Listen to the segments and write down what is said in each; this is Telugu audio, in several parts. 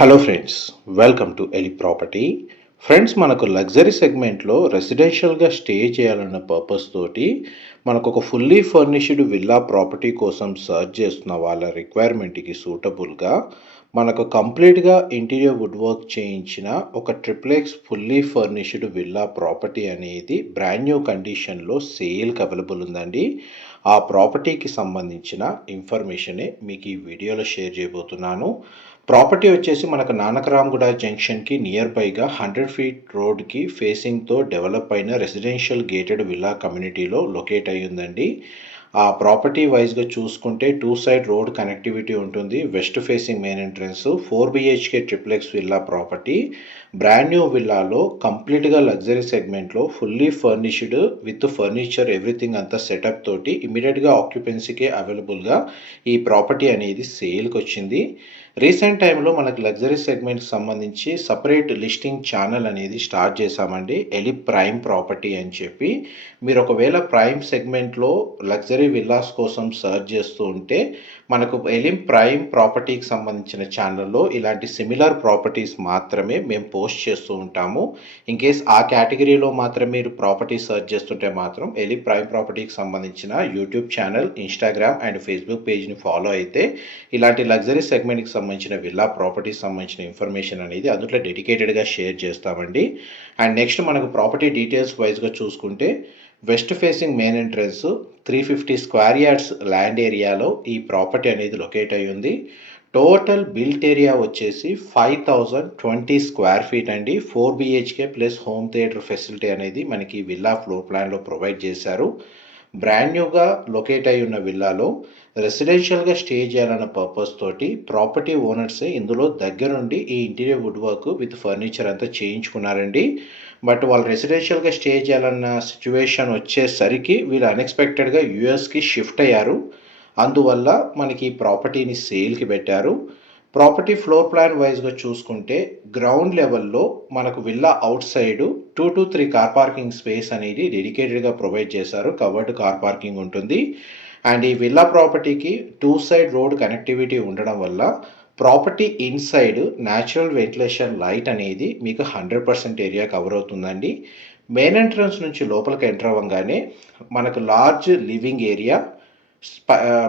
Hello friends, welcome to Eli property. Friends, మనకు లగ్జరీ సెగ్మెంట్లో రెసిడెన్షియల్గా స్టే చేయాలన్న పర్పస్ తోటి మనకు ఒక ఫుల్లీ ఫర్నిష్డ్ విల్లా ప్రాపర్టీ కోసం సర్చ్ చేస్తున్న వాళ్ళ రిక్వైర్మెంట్కి సూటబుల్గా మనకు కంప్లీట్గా ఇంటీరియర్ వుడ్ వర్క్ చేయించిన ఒక triplex fully furnished villa property అనేది బ్రాండ్ న్యూ కండిషన్లో సేల్కి అవైలబుల్ ఉందండి. ఆ ప్రాపర్టీకి సంబంధించిన ఇన్ఫర్మేషనే మీకు ఈ వీడియోలో షేర్ చేయబోతున్నాను. ప్రాపర్టీ వచ్చేసి మనకు నానకరామ్గూడ జంక్షన్కి నియర్ బైగా 100 ఫీట్ రోడ్కి ఫేసింగ్తో డెవలప్ అయిన రెసిడెన్షియల్ గేటెడ్ విల్లా కమ్యూనిటీలో లొకేట్ అయ్యి ఉందండి. ఆ ప్రాపర్టీ వైజ్గా చూసుకుంటే 2 సైడ్ రోడ్ కనెక్టివిటీ ఉంటుంది. West facing main entrance, 4 BHK triplex villa property. Brand new విల్లాలో కంప్లీట్గా లగ్జరీ సెగ్మెంట్లో fully furnished with furniture everything అంతా సెటప్ తోటి ఇమీడియట్గా ఆక్యుపెన్సీకి అవైలబుల్గా ఈ ప్రాపర్టీ అనేది సేల్కి వచ్చింది. రీసెంట్ టైంలో మనకు లగ్జరీ సెగ్మెంట్కి సంబంధించి సపరేట్ లిస్టింగ్ ఛానల్ అనేది స్టార్ట్ చేశామండి, ఎలి ప్రైమ్ ప్రాపర్టీ అని చెప్పి. మీరు ఒకవేళ ప్రైమ్ సెగ్మెంట్లో లగ్జరీ విల్లాస్ కోసం సర్చ్ చేస్తూ ఉంటే మనకు ఎలి ప్రైమ్ ప్రాపర్టీకి సంబంధించిన ఛానల్లో ఇలాంటి సిమిలర్ ప్రాపర్టీస్ మాత్రమే మేము పోస్ట్ చేస్తూ ఉంటాము. ఇన్ కేస్ ఆ కేటగిరీలో మాత్రం మీరు ప్రాపర్టీ సర్చ్ చేస్తుంటే మాత్రం ఎలి ప్రైమ్ ప్రాపర్టీకి సంబంధించిన YouTube channel, Instagram and Facebook పేజ్ని ఫాలో అయితే ఇలాంటి లగ్జరీ సెగ్మెంట్కి సంబంధించిన విల్లా ప్రాపర్టీస్ సంబంధించిన ఇన్ఫర్మేషన్ అనేది అందులో డెడికేటెడ్గా షేర్ చేస్తామండి. అండ్ నెక్స్ట్ మనకు ప్రాపర్టీ డీటెయిల్స్ వైజ్గా చూసుకుంటే west facing main entrance 350 square yards land ఏరియాలో ఈ ప్రాపర్టీ అనేది లొకేట్ అయి ఉంది. టోటల్ బిల్ట్ ఏరియా వచ్చేసి 5020 స్క్వేర్ ఫీట్ అండి. 4 BHK plus home theatre facility అనేది మనకి విల్లా ఫ్లోర్ ప్లాన్లో ప్రొవైడ్ చేశారు. బ్రాండ్ న్యూగా లొకేట్ అయి ఉన్న విల్లాలో రెసిడెన్షియల్గా స్టే చేయాలన్న పర్పస్ తోటి ప్రాపర్టీ ఓనర్సే ఇందులో దగ్గరుండి ఈ interior wood work with furniture అంతా చేయించుకున్నారండి. బట్ వాళ్ళు రెసిడెన్షియల్గా స్టే చేయాలన్న సిచ్యువేషన్ వచ్చేసరికి వీళ్ళు అన్ఎక్స్పెక్టెడ్గా యూఎస్కి షిఫ్ట్ అయ్యారు. అందువల్ల మనకి ఈ ప్రాపర్టీని సేల్కి పెట్టారు. ప్రాపర్టీ ఫ్లోర్ ప్లాన్ వైజ్గా చూసుకుంటే గ్రౌండ్ లెవెల్లో మనకు villa out side 2 to 3 car parking space అనేది డెడికేటెడ్గా ప్రొవైడ్ చేశారు. కవర్డ్ కార్ పార్కింగ్ ఉంటుంది. అండ్ ఈ విల్లా ప్రాపర్టీకి 2 సైడ్ రోడ్ కనెక్టివిటీ ఉండడం వల్ల property inside natural ventilation light అనేది మీకు 100% ఏరియా కవర్ అవుతుందండి. మెయిన్ ఎంట్రన్స్ నుంచి లోపలికి ఎంటర్ అవ్వగానే మనకు లార్జ్ లివింగ్ ఏరియా,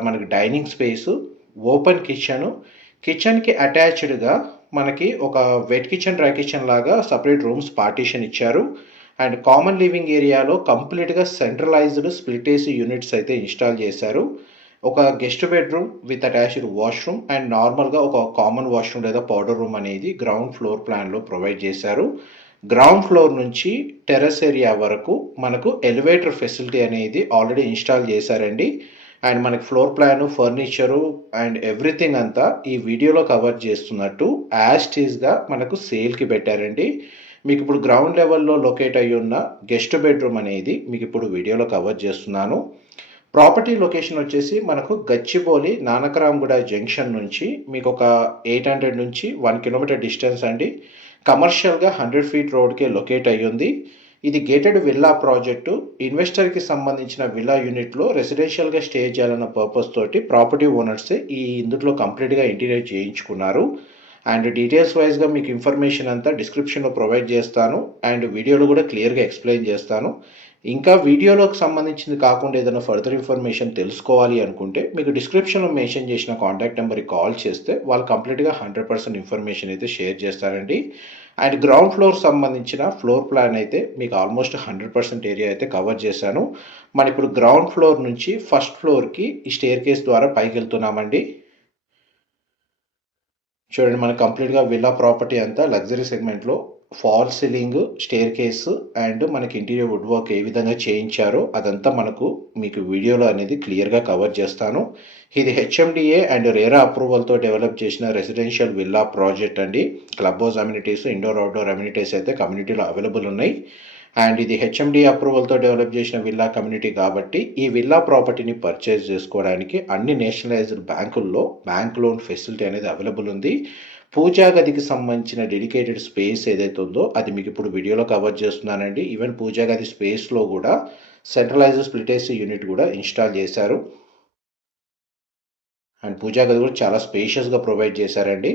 మనకి డైనింగ్ స్పేసు, ఓపెన్ కిచెన్కి అటాచ్డ్గా మనకి ఒక వెట్ కిచెన్, డ్రై కిచెన్ లాగా సపరేట్ రూమ్స్ పార్టీషన్ ఇచ్చారు. అండ్ కామన్ లివింగ్ ఏరియాలో కంప్లీట్గా సెంట్రలైజ్డ్ స్ప్లిట్ ఏసీ యూనిట్స్ అయితే ఇన్స్టాల్ చేశారు. ఒక guest bedroom with attached washroom and నార్మల్గా ఒక కామన్ వాష్రూమ్ లేదా పౌడర్ రూమ్ అనేది గ్రౌండ్ ఫ్లోర్ ప్లాన్లో ప్రొవైడ్ చేశారు. గ్రౌండ్ ఫ్లోర్ నుంచి టెర్రస్ ఏరియా వరకు మనకు ఎలివేటర్ ఫెసిలిటీ అనేది ఆల్రెడీ ఇన్స్టాల్ చేశారండి. అండ్ మనకి floor plan, furniture and everything అంతా ఈ వీడియోలో కవర్ చేస్తున్నట్టు యాజ్ టీజ్గా మనకు సేల్కి పెట్టారండి. మీకు ఇప్పుడు గ్రౌండ్ లెవెల్లో లొకేట్ అయ్యి ఉన్న గెస్ట్ బెడ్రూమ్ అనేది మీకు ఇప్పుడు వీడియోలో కవర్ చేస్తున్నాను. ప్రాపర్టీ లొకేషన్ వచ్చేసి మనకు గచ్చిబౌలి నానకరామ్గూడ జంక్షన్ నుంచి మీకు ఒక 800 నుంచి 1 కిలోమీటర్ డిస్టెన్స్ అండి. కమర్షియల్గా 100 ఫీట్ రోడ్కే లొకేట్ అయ్యి ఉంది. ఇది గేటెడ్ విల్లా ప్రాజెక్టు. ఇన్వెస్టర్కి సంబంధించిన విల్లా యూనిట్లో రెసిడెన్షియల్గా స్టే చేయాలన్న పర్పస్ తోటి ప్రాపర్టీ ఓనర్సే ఈ ఇందులో కంప్లీట్గా ఇంటీరియర్ చేయించుకున్నారు. అండ్ డీటెయిల్స్ వైజ్గా మీకు ఇన్ఫర్మేషన్ అంతా డిస్క్రిప్షన్లో ప్రొవైడ్ చేస్తాను అండ్ వీడియోలో కూడా క్లియర్గా ఎక్స్ప్లెయిన్ చేస్తాను. ఇంకా వీడియోలోకి సంబంధించింది కాకుండా ఏదైనా ఫర్దర్ ఇన్ఫర్మేషన్ తెలుసుకోవాలి అనుకుంటే మీకు డిస్క్రిప్షన్లో మెన్షన్ చేసిన కాంటాక్ట్ నెంబర్కి కాల్ చేస్తే వాళ్ళు కంప్లీట్గా 100% ఇన్ఫర్మేషన్ అయితే షేర్ చేస్తారండి. అండ్ గ్రౌండ్ ఫ్లోర్ సంబంధించిన ఫ్లోర్ ప్లాన్ అయితే మీకు ఆల్మోస్ట్ 100% ఏరియా అయితే కవర్ చేశాను. మనం ఇప్పుడు గ్రౌండ్ ఫ్లోర్ నుంచి ఫస్ట్ ఫ్లోర్కి ఈ స్టేర్ కేస్ ద్వారా పైకి వెళ్తున్నామండి. చూడండి, మనకు కంప్లీట్గా విల్లా ప్రాపర్టీ అంతా లగ్జరీ సెగ్మెంట్లో fall ceiling, staircase and మనకి ఇంటీరియర్ వుడ్ వర్క్ ఏ విధంగా చేయించారో అదంతా మీకు వీడియోలో అనేది క్లియర్గా కవర్ చేస్తాను. ఇది హెచ్ఎండిఏ అండ్ రేరా అప్రూవల్తో డెవలప్ చేసిన రెసిడెన్షియల్ విల్లా ప్రాజెక్ట్ అండి. Club house amenities, indoor outdoor amenities అయితే కమ్యూనిటీలో అవైలబుల్ ఉన్నాయి. అండ్ ఇది హెచ్ఎండి అప్రూవల్తో డెవలప్ చేసిన విల్లా కమ్యూనిటీ కాబట్టి ఈ విల్లా ప్రాపర్టీని పర్చేజ్ చేసుకోవడానికి అన్ని నేషనలైజ్డ్ బ్యాంకుల్లో బ్యాంక్ లోన్ ఫెసిలిటీ అనేది అవైలబుల్ ఉంది. పూజా గదికి సంబంధించిన డెడికేటెడ్ స్పేస్ ఏదైతే ఉందో అది మీకు ఇప్పుడు వీడియోలో కవర్ చేస్తున్నానండి. ఈవెన్ పూజా గది స్పేస్లో కూడా సెంట్రలైజ్డ్ స్ప్లిట్ ఏసీ యూనిట్ కూడా ఇన్స్టాల్ చేశారు. అండ్ పూజా గది కూడా చాలా స్పేషియస్గా ప్రొవైడ్ చేశారండి.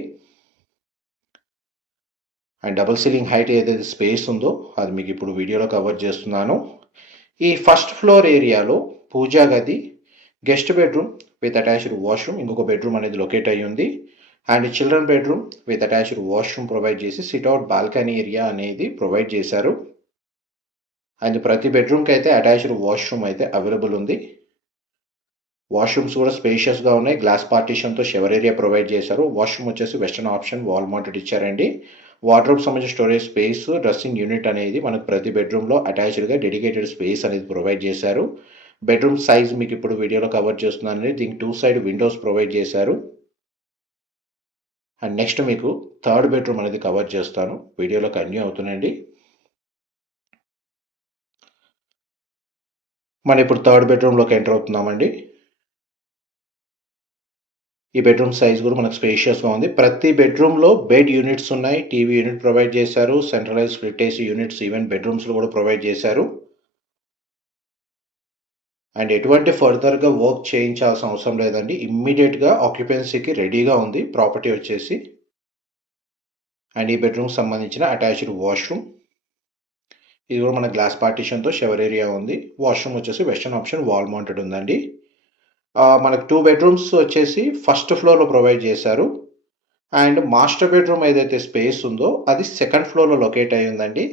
అండ్ డబుల్ సీలింగ్ హైట్ ఏదైతే స్పేస్ ఉందో అది మీకు ఇప్పుడు వీడియోలో కవర్ చేస్తున్నాను. ఈ ఫస్ట్ ఫ్లోర్ ఏరియాలో పూజా గది, guest bedroom with attached washroom, ఇంకొక బెడ్రూమ్ అనేది లొకేట్ అయ్యి ఉంది. And children bedroom with attached washroom provide చేసి సిట్అవుట్ బాల్కనీ ఏరియా అనేది ప్రొవైడ్ చేశారు. అండ్ ప్రతి బెడ్రూమ్కి అయితే అటాచ్డ్ వాష్రూమ్ అయితే అవైలబుల్ ఉంది. వాష్రూమ్స్ కూడా స్పేషియస్గా ఉన్నాయి. గ్లాస్ పార్టీషన్తో షవర్ ఏరియా ప్రొవైడ్ చేశారు. వాష్రూమ్ వచ్చేసి వెస్టర్న్ ఆప్షన్ వాల్ మౌంటెడ్ ఇచ్చారండి. వార్డ్రోబ్ సంబంధించిన స్టోరేజ్ స్పేస్, డ్రెస్సింగ్ యూనిట్ అనేది మనకు ప్రతి బెడ్రూమ్లో అటాచ్డ్గా డెడికేటెడ్ స్పేస్ అనేది ప్రొవైడ్ చేశారు. బెడ్రూమ్ సైజ్ మీకు ఇప్పుడు వీడియోలో కవర్ చేస్తున్నానండి. దీనికి 2 సైడ్ విండోస్ ప్రొవైడ్ చేశారు. అండ్ నెక్స్ట్ మీకు థర్డ్ బెడ్రూమ్ అనేది కవర్ చేస్తాను. వీడియోలో కంటిన్యూ అవుతుందండి. మనం ఇప్పుడు థర్డ్ బెడ్రూమ్లోకి ఎంటర్ అవుతున్నామండి. ఈ బెడ్రూమ్ సైజ్ కూడా మనకు స్పేషియస్గా ఉంది. ప్రతి బెడ్రూమ్లో బెడ్ యూనిట్స్ ఉన్నాయి. టీవీ యూనిట్ ప్రొవైడ్ చేశారు. Centralize split AC units even బెడ్రూమ్స్లో కూడా ప్రొవైడ్ చేశారు. అండ్ ఎటువంటి ఫర్దర్గా వర్క్ చేయించాల్సిన అవసరం లేదండి. ఇమ్మీడియట్గా ఆక్యుపెన్సీకి రెడీగా ఉంది ప్రాపర్టీ వచ్చేసి. అండ్ ఈ బెడ్రూమ్కి సంబంధించిన అటాచ్డ్ వాష్రూమ్, ఇది కూడా మన గ్లాస్ పార్టీషన్తో షవర్ ఏరియా ఉంది. వాష్రూమ్ వచ్చేసి వెస్టర్న్ ఆప్షన్ వాల్ మౌంటెడ్ ఉందండి. మనకు 2 బెడ్రూమ్స్ వచ్చేసి ఫస్ట్ ఫ్లోర్లో ప్రొవైడ్ చేశారు. అండ్ మాస్టర్ బెడ్రూమ్ ఏదైతే స్పేస్ ఉందో అది సెకండ్ ఫ్లోర్లో లొకేట్ అయి ఉందండి.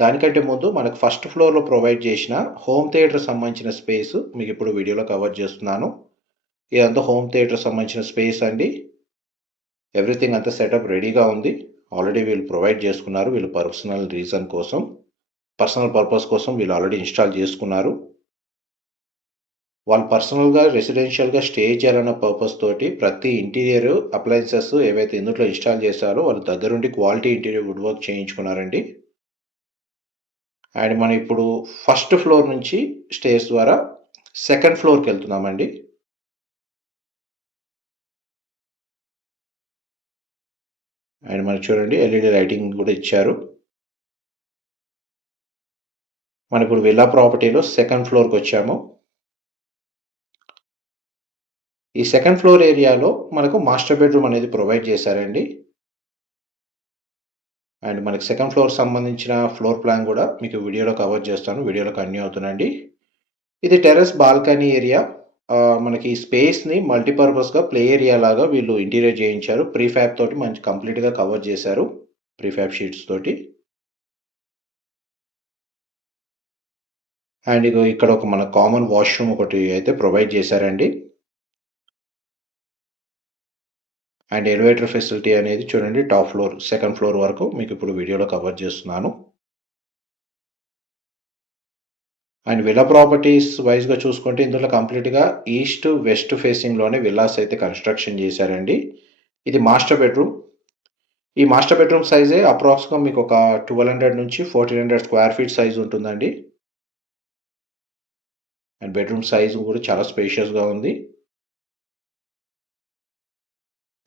దానికంటే ముందు మనకు ఫస్ట్ ఫ్లోర్లో ప్రొవైడ్ చేసిన హోమ్ థియేటర్ సంబంధించిన స్పేస్ మీకు ఇప్పుడు వీడియోలో కవర్ చేస్తున్నాను. ఇదంతా హోమ్ థియేటర్ సంబంధించిన స్పేస్ అండి. ఎవ్రీథింగ్ అంతా సెటప్ రెడీగా ఉంది. ఆల్రెడీ వీళ్ళు ప్రొవైడ్ చేసుకున్నారు. వీళ్ళు పర్సనల్ రీజన్ కోసం, పర్సనల్ పర్పస్ కోసం వీళ్ళు ఆల్రెడీ ఇన్స్టాల్ చేసుకున్నారు. వాళ్ళు పర్సనల్గా రెసిడెన్షియల్గా స్టే చేయాలన్న పర్పస్ తోటి ప్రతి ఇంటీరియర్ అప్లయన్సెస్ ఏవైతే ఇందులో ఇన్స్టాల్ చేశారో వాళ్ళు దగ్గరుండి క్వాలిటీ ఇంటీరియర్ వుడ్ వర్క్ చేయించుకున్నారండి. అండ్ మనం ఇప్పుడు ఫస్ట్ ఫ్లోర్ నుంచి స్టేర్స్ ద్వారా సెకండ్ ఫ్లోర్కి వెళ్తున్నామండి. అండ్ మనకి చూడండి ఎల్ఈడి లైటింగ్ కూడా ఇచ్చారు. మనం ఇప్పుడు విల్లా ప్రాపర్టీలో సెకండ్ ఫ్లోర్కి వచ్చాము. ఈ సెకండ్ ఫ్లోర్ ఏరియాలో మనకు మాస్టర్ బెడ్రూమ్ అనేది ప్రొవైడ్ చేశారండి. అండ్ మనకి సెకండ్ ఫ్లోర్ సంబంధించిన ఫ్లోర్ ప్లాన్ కూడా మీకు వీడియోలో కవర్ చేస్తాను. వీడియోలో కంటిన్యూ అవుతుందండి. ఇది టెర్రస్ బాల్కనీ ఏరియా. మనకి ఈ స్పేస్ని మల్టీపర్పస్గా ప్లే ఏరియా లాగా వీళ్ళు ఇంటీరియర్ చేయించారు. ప్రీఫ్యాబ్ తోటి మంచి కంప్లీట్గా కవర్ చేశారు. ప్రీఫ్యాబ్ షీట్స్ తోటి. అండ్ ఇగో ఇక్కడ ఒక మన కామన్ వాష్రూమ్ ఒకటి అయితే ప్రొవైడ్ చేశారండి. అండ్ ఎలివేటర్ ఫెసిలిటీ అనేది చూడండి టాప్ ఫ్లోర్ సెకండ్ ఫ్లోర్ వరకు మీకు ఇప్పుడు వీడియోలో కవర్ చేస్తున్నాను. అండ్ విల్లా ప్రాపర్టీస్ వైజ్గా చూసుకుంటే ఇందులో కంప్లీట్గా ఈస్ట్ వెస్ట్ ఫేసింగ్లోనే విల్లాస్ అయితే కన్స్ట్రక్షన్ చేశారండి. ఇది మాస్టర్ బెడ్రూమ్. ఈ మాస్టర్ బెడ్రూమ్ సైజే అప్రాక్స్గా మీకు ఒక 1200 నుంచి 1400 స్క్వేర్ ఫీట్ సైజ్ ఉంటుందండి. అండ్ బెడ్రూమ్ సైజ్ కూడా చాలా స్పేషియస్గా ఉంది.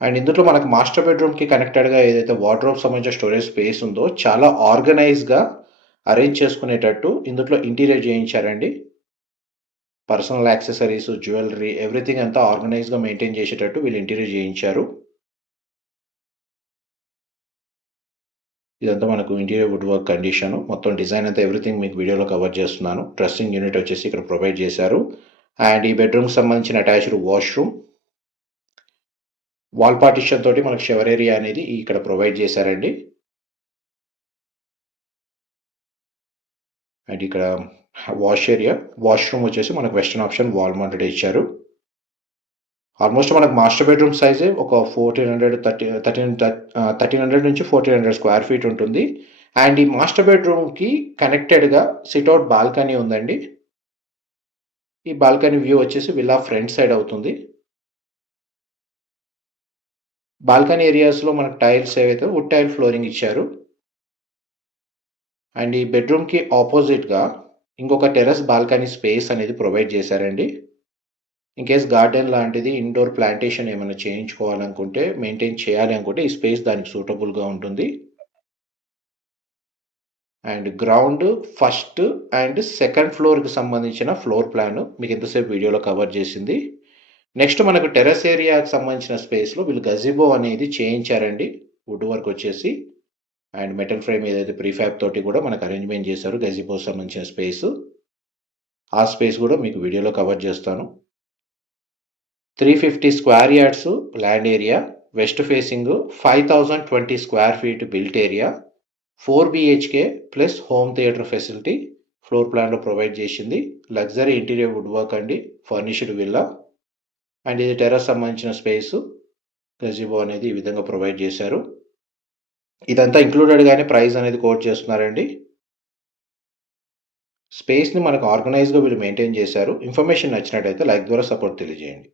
అండ్ ఇందులో మనకు మాస్టర్ బెడ్రూమ్కి కనెక్టెడ్గా ఏదైతే వార్డ్రోబ్ సంబంధించిన స్టోరేజ్ స్పేస్ ఉందో చాలా ఆర్గనైజ్గా అరేంజ్ చేసుకునేటట్టు ఇందులో ఇంటీరియర్ చేయించారండి. పర్సనల్ యాక్సెసరీస్, జ్యువెలరీ ఎవ్రీథింగ్ అంతా ఆర్గనైజ్గా మెయింటైన్ చేసేటట్టు వీళ్ళు ఇంటీరియర్ చేయించారు. ఇదంతా మనకు ఇంటీరియర్ వుడ్ వర్క్ కండిషన్. మొత్తం డిజైన్ అంతా ఎవ్రీథింగ్ మీకు వీడియోలో కవర్ చేస్తున్నాను. డ్రెస్సింగ్ యూనిట్ వచ్చేసి ఇక్కడ ప్రొవైడ్ చేశారు. అండ్ ఈ బెడ్రూమ్కి సంబంధించిన అటాచ్డ్ వాష్రూమ్, వాల్ పార్టిషన్ తోటి మనకు షవర్ ఏరియా అనేది ఇక్కడ ప్రొవైడ్ చేశారండి. అండ్ ఇక్కడ వాష్ ఏరియా, వాష్రూమ్ వచ్చేసి మనకు వెస్టర్న్ ఆప్షన్ వాల్ మౌంటెడ్ ఇచ్చారు. ఆల్మోస్ట్ మనకు మాస్టర్ బెడ్రూమ్ సైజే ఒక 1300 నుంచి 1400 స్క్వేర్ ఫీట్ ఉంటుంది. అండ్ ఈ మాస్టర్ బెడ్రూమ్కి కనెక్టెడ్గా సిట్అవుట్ బాల్కనీ ఉందండి. ఈ బాల్కనీ వ్యూ వచ్చేసి విల్లా ఫ్రంట్ సైడ్ అవుతుంది. బాల్కనీ ఏరియాస్లో మనకు టైల్స్ ఏవైతే వుడ్ టైల్ ఫ్లోరింగ్ ఇచ్చారు. అండ్ ఈ బెడ్రూమ్కి ఆపోజిట్గా ఇంకొక టెర్రస్ బాల్కనీ స్పేస్ అనేది ప్రొవైడ్ చేశారండి. ఇన్ కేస్ గార్డెన్ లాంటిది ఇండోర్ ప్లాంటేషన్ ఏమైనా చేయించుకోవాలనుకుంటే, మెయింటైన్ చేయాలి అనుకుంటే ఈ స్పేస్ దానికి సూటబుల్గా ఉంటుంది. And ground, first and second ఫ్లోర్కి సంబంధించిన ఫ్లోర్ ప్లాన్ మీకు ఎంతసేపు వీడియోలో కవర్ చేసింది. నెక్స్ట్ మనకు టెర్రస్ ఏరియాకి సంబంధించిన స్పేస్లో వీళ్ళు గజిబో అనేది చేయించారండి వుడ్ వర్క్ వచ్చేసి. అండ్ మెటల్ ఫ్రేమ్ ఏదైతే ప్రీఫ్యాబ్ తోటి కూడా మనకు అరేంజ్మెంట్ చేశారు గజిబో సంబంధించిన స్పేస్. ఆ స్పేస్ కూడా మీకు వీడియోలో కవర్ చేస్తాను. 350 square yards land area, west facing, 5020 square feet built area, 4 BHK plus home theatre facility floor ప్లాన్లో ప్రొవైడ్ చేసింది. లగ్జరీ ఇంటీరియర్ వుడ్ వర్క్ అండి, ఫర్నిష్డ్ విల్లా. అండ్ ఇది టెర్రస్ సంబంధించిన స్పేస్, గజిబో అనేది ఈ విధంగా ప్రొవైడ్ చేశారు. ఇదంతా ఇంక్లూడెడ్గానే ప్రైస్ అనేది కోట్ చేస్తున్నారండి. స్పేస్ని మనకు ఆర్గనైజ్గా వీళ్ళు మెయింటైన్ చేశారు. ఇన్ఫర్మేషన్ నచ్చినట్టయితే లైక్ ద్వారా సపోర్ట్ తెలియజేయండి.